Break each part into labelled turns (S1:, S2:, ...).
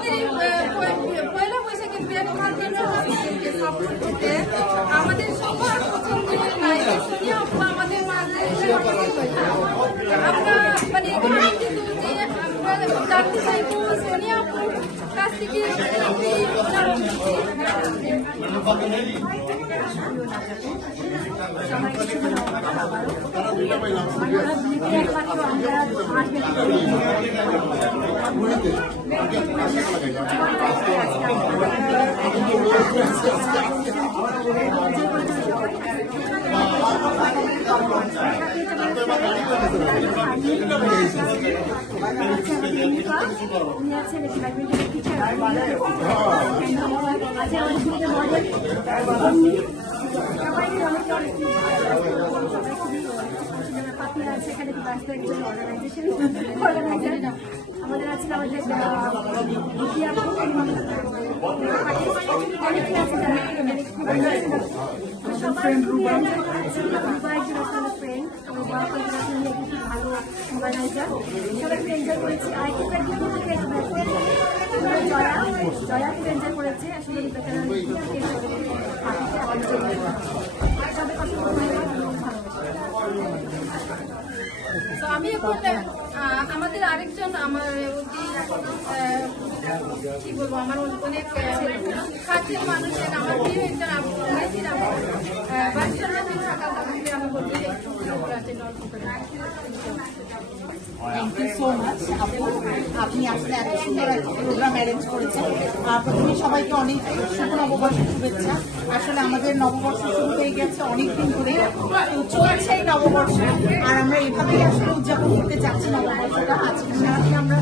S1: আমাদের এই, আহ, পয়- পয়লা বৈশাখের ব্যাগ মার্কেটের কাছে সাপোর্ট করতে আমাদের সবার পছন্দের নায়িকা সোনিয়া আপু আমাদের মাঝে উপস্থিত হয়েছে। আমরা মানে এখানে কিন্তু যে আমরা জানতে চাইব সোনিয়া আপুর কাছ থেকে কি
S2: আছে গ্রুপে মডেল সবাইকে অনেক অনেক আছে এখানে একজন অর্গানাইজেশন অর্গানাইজার আমাদের আমাদের অনেকে আছে যারা সবাই ফ্রেন্ড ভালো অর্গানাইজার সবাই এনজয় করেছি। আর জয়া জয়া। খুব এনজয় করেছে। আসলে বেচারা সবাই অসংখ্য ধন্যবাদ
S1: আহ, আমাদের আরেকজন আমার কি বলব আমার অনেক কাছের মানুষের আমার প্রিয় একজন থেকে আমি
S3: থ্যাংক ইউ সো মাচ আপু। আপনি আসলে এত সুন্দর একটা প্রোগ্রাম অ্যারেঞ্জ করেছেন। প্রথমে সবাইকে অনেক শুভ নববর্ষের শুভেচ্ছা। আসলে আমাদের নববর্ষ শুরু হয়ে গেছে অনেক দিন ধরে চলছে নববর্ষ আর আমরা এভাবেই আসলে উদযাপন করতে চাচ্ছি নববর্ষটা আজকে সারাদিন আমরা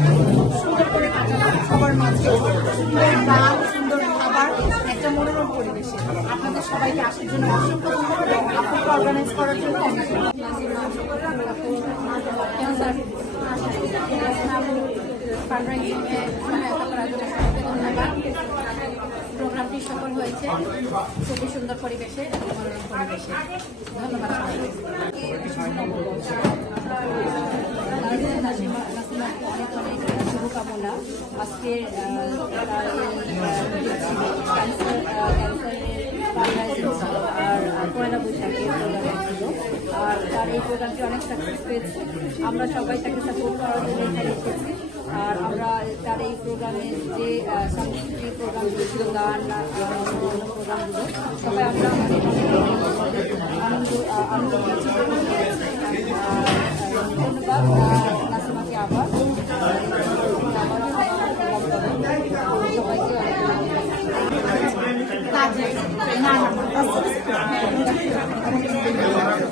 S3: সুন্দর করে কাটালাম। সবার মাঝে সুন্দর গান সুন্দর খাবার, একটা মনোরম পরিবেশে। আপনাদের সবাইকে আসার জন্য আপনাকে অর্গানাইজ করার জন্য ধন্যবাদ।
S1: ফান্ডরাইজিংয়ে সহায়তা করার জন্য সবাইকে ধন্যবাদ প্রোগ্রামটি সফল হয়েছে। খুবই সুন্দর পরিবেশে মনোরম পরিবেশে। ধন্যবাদ
S4: অনেক অনেক শুভকামনা আজকে ক্যান্সার ক্যান্সারের আর পয়লা বৈশাখে প্রোগ্রাম ছিল আর তার এই প্রোগ্রামটি অনেক সাকসেস পেয়েছে আমরা সবাই তাকে সাপোর্ট করার জন্য এখানে এসেছি আর আমরা তার এই প্রোগ্রামের যে আহ, সাংস্কৃতিক প্রোগ্রামগুলো ছিল গান আহ, অন্যান্য প্রোগ্রামগুলো সবাই আমরা অনেক অনেক আনন্দ আহ, আনন্দ পেয়েছি আর, আহ, ধন্যবাদ আহ, নাসিমাকে আবার সবাইকে অনেক
S3: না না না